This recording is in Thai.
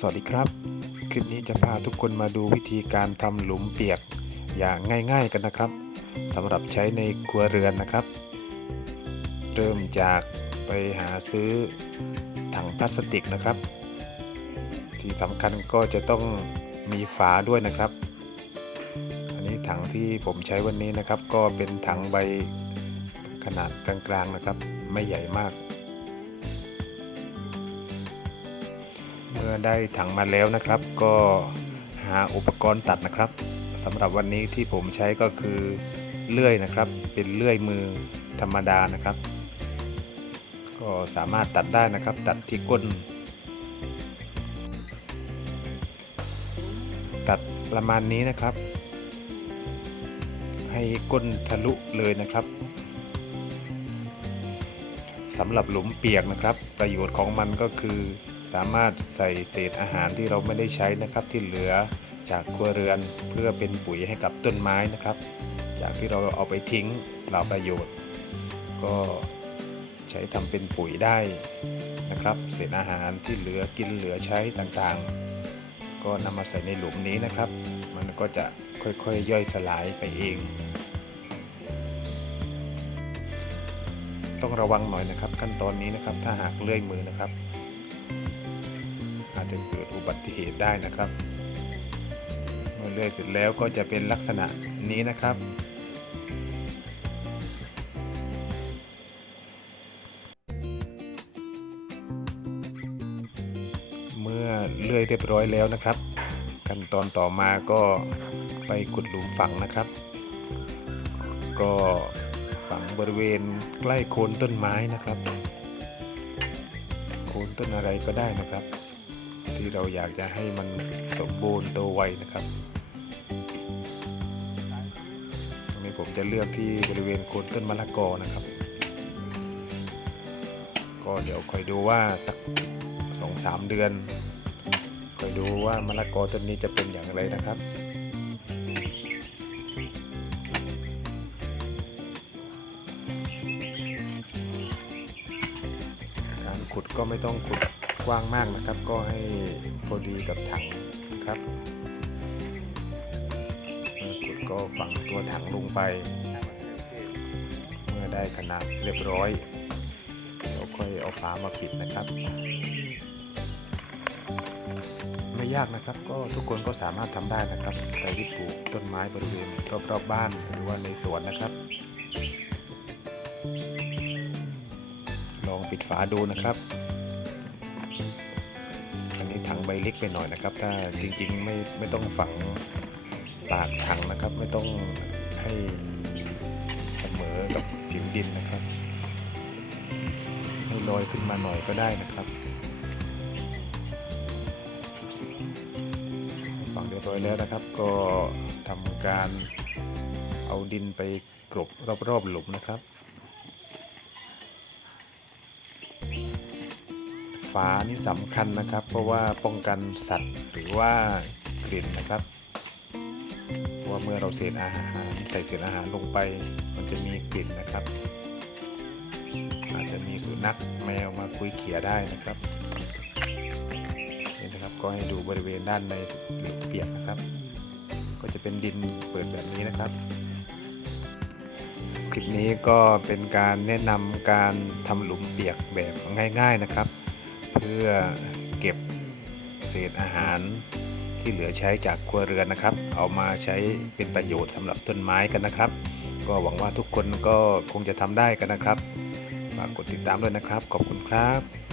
สวัสดีครับ คลิปนี้จะพาทุกคนมาดูวิธีการทำหลุมเปียกอย่างง่าย ๆกันนะครับสำหรับใช้ในครัวเรือนนะครับ เริ่มจากไปหาซื้อถังพลาสติกนะครับ ที่สำคัญก็จะต้องมีฝาด้วยนะครับ อันนี้ถังที่ผมใช้วันนี้นะครับ ก็เป็นถังใบขนาดกลางๆนะครับ ไม่ใหญ่มาก มื่อได้ถังมาแล้วนะครับ ก็หาอุปกรณ์ตัดนะครับสำหรับวันนี้ที่ผมใช้ก็คือเลื่อยนะครับ เป็นเลื่อยมือธรรมดานะครับ ก็สามารถตัดได้นะครับ ตัดที่ก้น ตัดประมาณนี้นะครับ ให้ก้นทะลุเลยนะครับสำหรับหลุมเปียกนะครับ ประโยชน์ของมันก็คือ สามารถใส่เศษอาหารที่เราไม่ได้ใช้นะครับ ที่เหลือจากครัวเรือนเพื่อเป็นปุ๋ยให้กับต้นไม้นะครับ จากที่เราเอาไปทิ้งเปล่าประโยชน์ ก็ใช้ทำเป็นปุ๋ยได้นะครับ เศษอาหารที่เหลือกินเหลือใช้ต่างๆ ก็นำมาใส่ในหลุมนี้นะครับ มันก็จะค่อยๆย่อยสลายไปเอง ต้องระวังหน่อยนะครับ ขั้นตอนนี้นะครับถ้าหากเลื่อยมือนะครับ จจะเกิดอุบัติเหตุได้นะครับ เมื่อเลื่อยเสร็จแล้วก็จะเป็นลักษณะนี้นะครับ เมื่อเลื่อยเรียบร้อยแล้วนะครับ ขั้นตอนต่อมาก็ไปขุดหลุมฝังนะครับ ก็ฝังบริเวณใกล้โคนต้นไม้นะครับ โคนต้นอะไรก็ได้นะครับ ที่เราอยากจะให้มันสมบูรณ์โตไวนะครับ ตรงนี้ผมจะเลือกที่บริเวณโคนต้นมะละกอนะครับ ก็เดี๋ยวคอยดูว่าสักสองสามเดือนคอยดูว่ามะละกอต้นนี้จะเป็นอย่างไรนะครับการขุดก็ไม่ต้องขุด กว้างมากนะครับ ก็ให้พอดีกับถังครับเมื่อขุดก็ฝังตัวถังลงไป เมื่อได้ขนาดเรียบร้อยเดี๋ยวค่อยเอาฝามาปิดนะครับ ไม่ยากนะครับก็ทุกคนก็สามารถทำได้นะครับใครที่ปลูกต้นไม้บริเวณรอบๆบบ้านหรือว่าในสวนนะครับ ลองปิดฝาดูนะครับ ถังใบเล็กไปหน่อยนะครับ ถ้าจริงๆไม่ไม่ต้องฝังปากถังนะครับ ไม่ต้องให้เสมอกับผิวดินนะครับให้ลอยขึ้นมาหน่อยก็ได้นะครับฝังเรียบร้อยแล้วนะครับ ก็ทำการเอาดินไปกลบรอบๆหลุมนะครับ ฝานี่สำคัญนะครับ เพราะว่าป้องกันสัตว์หรือว่ากลิ่นนะครับเพราะว่าเมื่อเราเศษอาหารใส่เศษอาหารลงไป มันจะมีกลิ่นนะครับ อาจจะมีสุนัขแมวมาคุยเขี่ยได้นะครับนี่นะครับก็ให้ดูบริเวณด้านในหลุมเปียกนะครับ ก็จะเป็นดินเปิดแบบนี้นะครับคลิปนี้ก็เป็นการแนะนำการทำหลุมเปียกแบบง่าย ๆนะครับ เพื่อเก็บเศษอาหารที่เหลือใช้จากครัวเรือนนะครับ เอามาใช้เป็นประโยชน์สำหรับต้นไม้กันนะครับ ก็หวังว่าทุกคนก็คงจะทำได้กันนะครับฝากกดติดตามด้วยนะครับ ขอบคุณครับ